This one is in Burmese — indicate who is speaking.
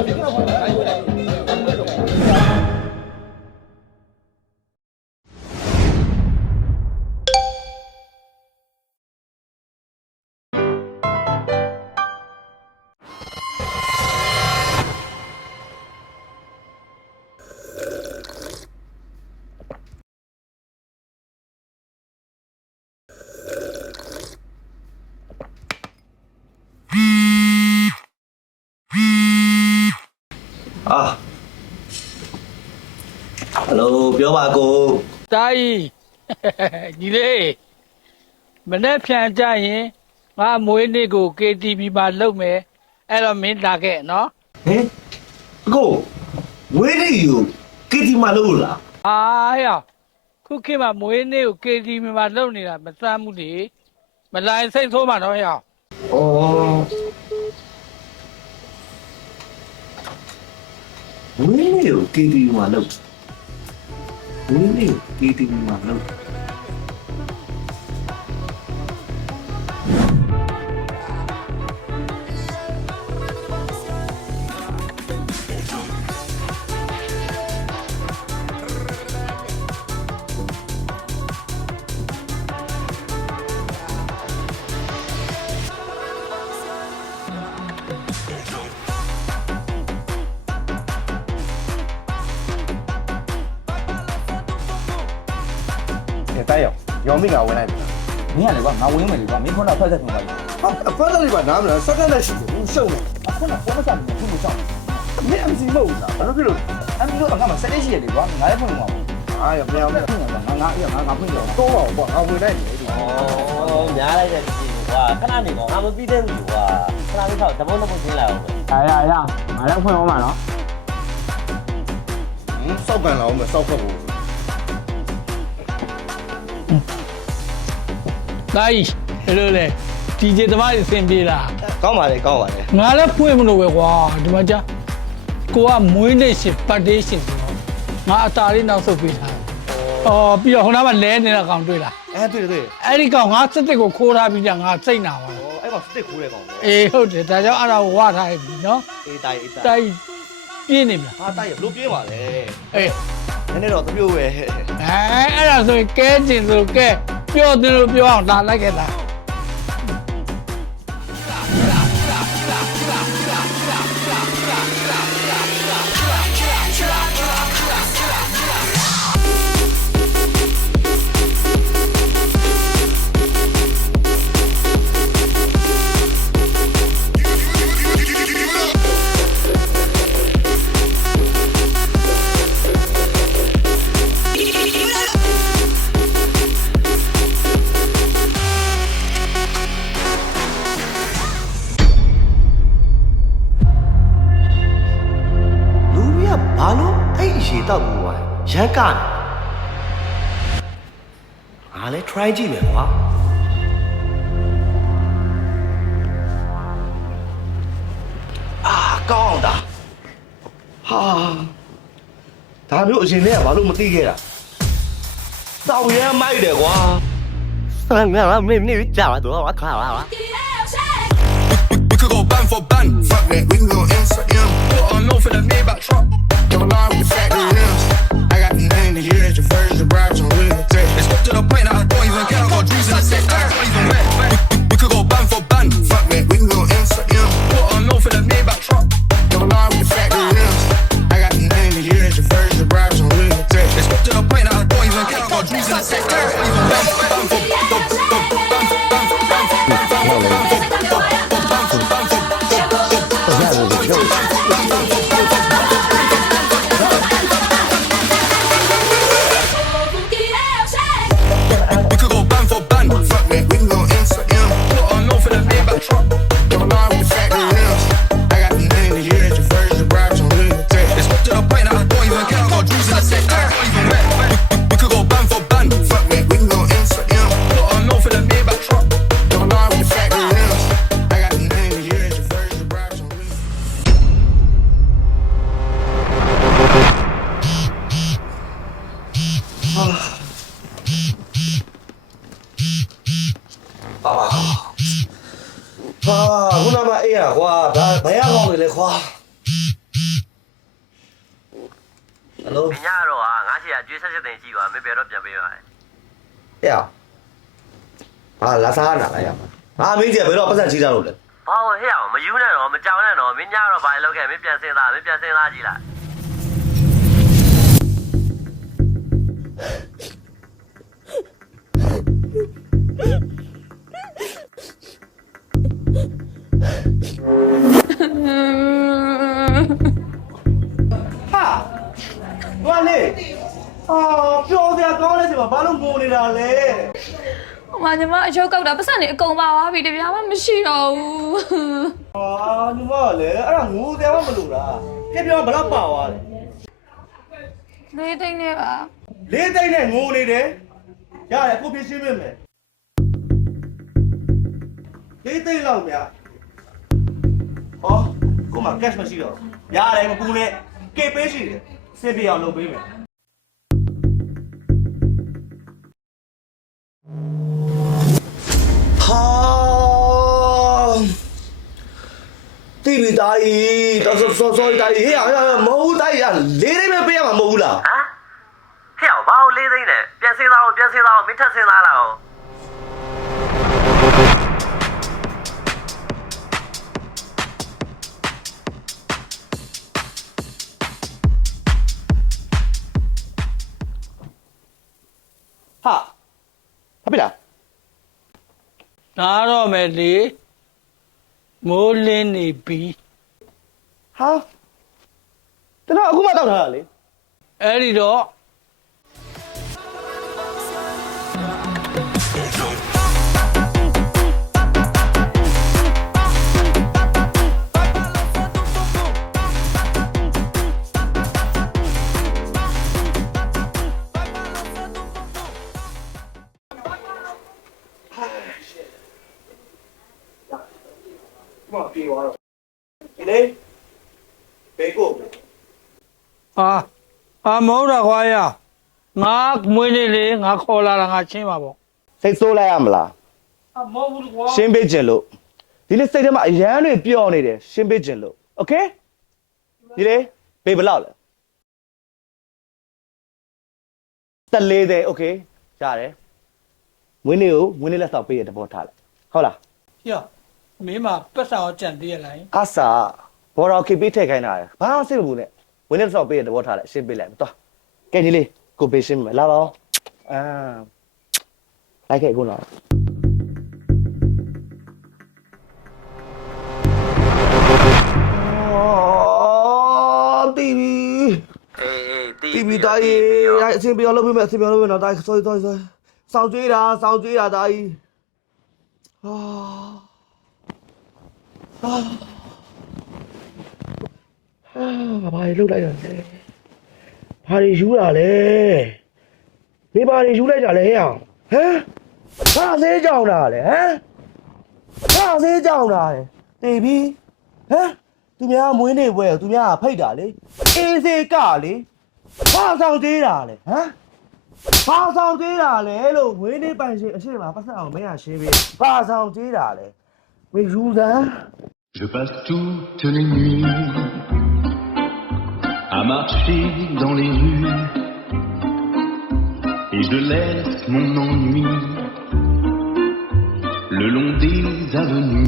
Speaker 1: 아니야. အာဟယ်လိုပြောပါကို
Speaker 2: တာကြီးညီလေးမနေ့ဖြန်ကြရင်ငါမွေးနေ့ကို KTV မှာလုပ်မယ်အဲ့တော့မင်းလာခဲ့နော်
Speaker 1: ဟင်အကိုဝေးနေယူကီတီမလို့လား
Speaker 2: အာရခုခေတ်မှာမွေးနေ့ကို KTV မှာလုပ်နေတာမစမ်းဘူးလေမလိုင်းစိတ်ဆိုးမှာတော့ရအောင်
Speaker 1: ဩ ဝေးနေယူကီတီမလို့ဝေးနေယူကီတီမလို့
Speaker 3: ကဲ တိုက်ရောရောမိငါဝင်လိုက်ပြီ
Speaker 4: မင်းကလေကွာငါဝင်မယ်လေကွာမင်းခုနဖက်ဆက်ထုံလိုက်
Speaker 3: ဟာအဖက်လေးပါနားမလားစက္ကန့်နဲ့ရှိတယ်ဘူးရှုံးတယ်
Speaker 4: ခုနပေါ်မစားဘူးခုမစား
Speaker 3: မင်းအမစီမဟုတ်ဘူးလားဘာလို့ဖြစ်လို့
Speaker 4: အဲ့ဒီတော့ငါမဆက်နေရှိရတယ်ကွာငါလည်းဖွင့်မှာပေါ့
Speaker 3: အားရမရဘူး
Speaker 4: ငါငါအေးငါငါဖွင့်တော့
Speaker 3: တော့ပါဘောငါဝင်လိုက်တယ်ဒီ
Speaker 5: ဩများလိုက်တဲ့ဒီကွာခဏနေကောငါမပြီးတဲ့လူကွာခဏလေးတော့တပုံးတပုံးချင်းလာအောင်ပဲ
Speaker 4: အားရရငါလည်းဖွင့်အောင်မှာနော်
Speaker 3: စောက်ကန်လာအောင်မစောက်ဖက်ဘူး
Speaker 2: တာကြီးဘယ်လိုလဲ DJ သမားကြီးအဆင်ပြေလား
Speaker 1: ကောင်းပါလေကောင်းပါလေ
Speaker 2: ငါလည်းဖွင့်မလို့ပဲကွာဒီမှာကြာကိုကမွေးနေ့ရှင်ပတ်ဒေးရှင်ဆိုတော့ငါအတားလေးနောက်ဆုတ်ပေးထားတယ်အော်ပြီးတော့ခုနကလဲနေတဲ့ကောင်တွေ့လား
Speaker 1: အဲတွေ့တယ်တွေ့
Speaker 2: အဲ့ဒီကောင်ငါစက်တက်ကိုခိုးထားပြီးကြငါစိတ်နာပါလား
Speaker 1: အဲ့ကောင်စတစ်ခိုးတဲ့ကောင်
Speaker 2: အေးဟုတ်တယ်ဒါကြောင့်အဲ့ဒါကိုဝါထားပြီနော်
Speaker 1: အေးတိုင်အေးတိုင်
Speaker 2: တိုက်ပြင်းနေမလား
Speaker 1: ဟာတိုင်ဘလို့ပြေးပါလေ
Speaker 2: အေး
Speaker 1: နည်းနည်းတော့တပြို့ပဲ
Speaker 2: အဲအဲ့ဒါဆိုရင်ကဲကျင်ဆိုကဲပြောတယ်လို့ပြောအောင်လာလိုက်ခဲ့တာ
Speaker 1: ရေတောက်ဘူးဝိုင်းရန်ကနေငါလည်း try ကြည့်မယ်ကွာအာကောင်းတာဟာဒါမျိုးအရင်နဲ့ကဘာလို့မသိခဲ့တာတောက်ရမ်းမိုက်တယ်ကွာ
Speaker 5: ဆန်ငါမင်းနေကြပါတော့ခါလာ
Speaker 6: We could go band for band. Fuck that, we can go M for M. Put on low for the Maybach truck. Double line with the
Speaker 1: လဲခွာဟယ်လို။
Speaker 5: ညတော့ဟာငါ့ချီကအကျွေးဆက်ဆက်တင်ရှိပါမင်းဘယ်တော့ပြန်ပေးပါလဲ။
Speaker 1: ဟဲ့။ဟာလာစားနာလိုက်ရမှာ။ဟာမင်းကြီးကဘယ်တော့ပတ်စံချီးတာလို့လဲ။
Speaker 5: ဘာလို့ဟဲ့အောင်မယူနဲ့တော့မကြောက်နဲ့တော့မင်းညတော့ဘာလို့ခဲ့မင်းပြန်စင်းသားမင်းပြန်စင်းသားကြည့်လား။
Speaker 1: ဟာ။ဘာလဲ။အာပျော်စရာကောင်းတဲ့ချိန်မှာဘာလို့ငိုနေတာလဲ
Speaker 7: ဟိုမှာညီမအရုပ်ကောက်တာပတ်စံနေအကုန်ပါသွားပြီတပြားမှမရှိတော့ဘူး။
Speaker 1: ဟာညီမကလည်းအဲ့ဒါငိုစရာမှမလိုတာ။ပြပြောဘယ်တော့ပါသွားလဲ
Speaker 7: လေးသိန်းနဲ့ပါ။
Speaker 1: လေးသိန်းနဲ့ငိုနေတယ်။ရတယ်ကိုပြရှင်းပေးမယ်။လေးသိန်းလောက်များ။ဟော ကိုမ cash မရှိတော့ဘူး။ရတယ်မပူနဲ့။ကေပေးရှိတယ်။စစ်ပြအောင်လုပ်ပေးမယ်။ဟာတိဗီတာကြီးတော့ဆောဆောဆောတာကြီးဟေးဟာမဟုတ်တာကြီးလေးလေးပဲပေးရမှာမဟုတ်ဘူးလား။
Speaker 5: ဟမ်။ဟဲ့အောင်ဘာလို့လေးသိန်းနဲ့ပြန်စင်းသားအောင်ပြန်စင်းသားအောင်မင်းထက်စင်းသားလား
Speaker 2: မယ်လေမိုးလင်းနေပြီ
Speaker 1: ဟာကျွန်တော်အခုမှတောက်ထားတာလေ
Speaker 2: အဲ့ဒီတော့ အာအာမဟုတ်တာခွာရငါမွေးနေလေငါခေါ်လာတာငါချင်းပါပေါ့
Speaker 1: စိတ်ဆိုးလိုက်ရမလား
Speaker 2: အာမဟုတ်ဘူးကွာ
Speaker 1: ရှင်းပေးခြင်းလို့ဒီလေစိတ်ထဲမှာအရန်တွေပျော့နေတယ်ရှင်းပေးခြင်းလို့โอเคဒီလေဘေဘယ်လောက်လဲတက်လေးတဲ့โอเคရတယ်မွေးနေ့ကိုမွေးနေ့လက်ဆောင်ပေးရတဲ့ဘောထားလိုက်ဟုတ်လား
Speaker 2: ပြမင်းမပတ်စံအောင်ကြံသေးရလား
Speaker 1: အဆာဘော်တော်ခေပေးထည့်ခိုင်းတာလေဘာမှစိတ်မပူနဲ့ မွေးနေ့လက်ဆောင်ပေးရတဲ့ဘောထားလိုက်ရှင်းပေးလိုက်တော့ကဲဒီလေးကိုပေးရှင်းမယ်လာပါဦးအာလိုက်ခဲ့ခုနော်အော်တီဗီ။
Speaker 5: အေးအေးတီး
Speaker 1: တီဗီတာကြီးရိုက်အဆင်ပြေအောင်လုပ်ပေးမယ်အဆင်ပြေအောင်လုပ်ပေးနော်တာကြီး sorry sorry sorry စောင်းကြွေးတာစောင်းကြွေးတာတာကြီးဟာဟာ ဟာဘာလို့လိုက်တာလဲဘာတွေယူတာလဲနေဘာတွေယူလိုက်တာလဲဟဲ့အောင်ဟမ်ဘာသေးကြောင်တာလဲဟမ်ဘာသေးကြောင်တာလဲတေဗီဟမ်သူများမွေးနေပွဲသူများဖိတ်တာလေအေးစေကလေဘာဆောင်သေးတာလဲဟမ်ဘာဆောင်သေးတာလဲလို့မွေးနေပိုင်ရှင်အရှိမပတ်စံအောင်မရရှင်းပေးဘာဆောင်သေးတာလဲမယူစမ်း
Speaker 8: Je passe toutes les nuits à marcher dans les rues et je laisse mon ennui le long des avenues.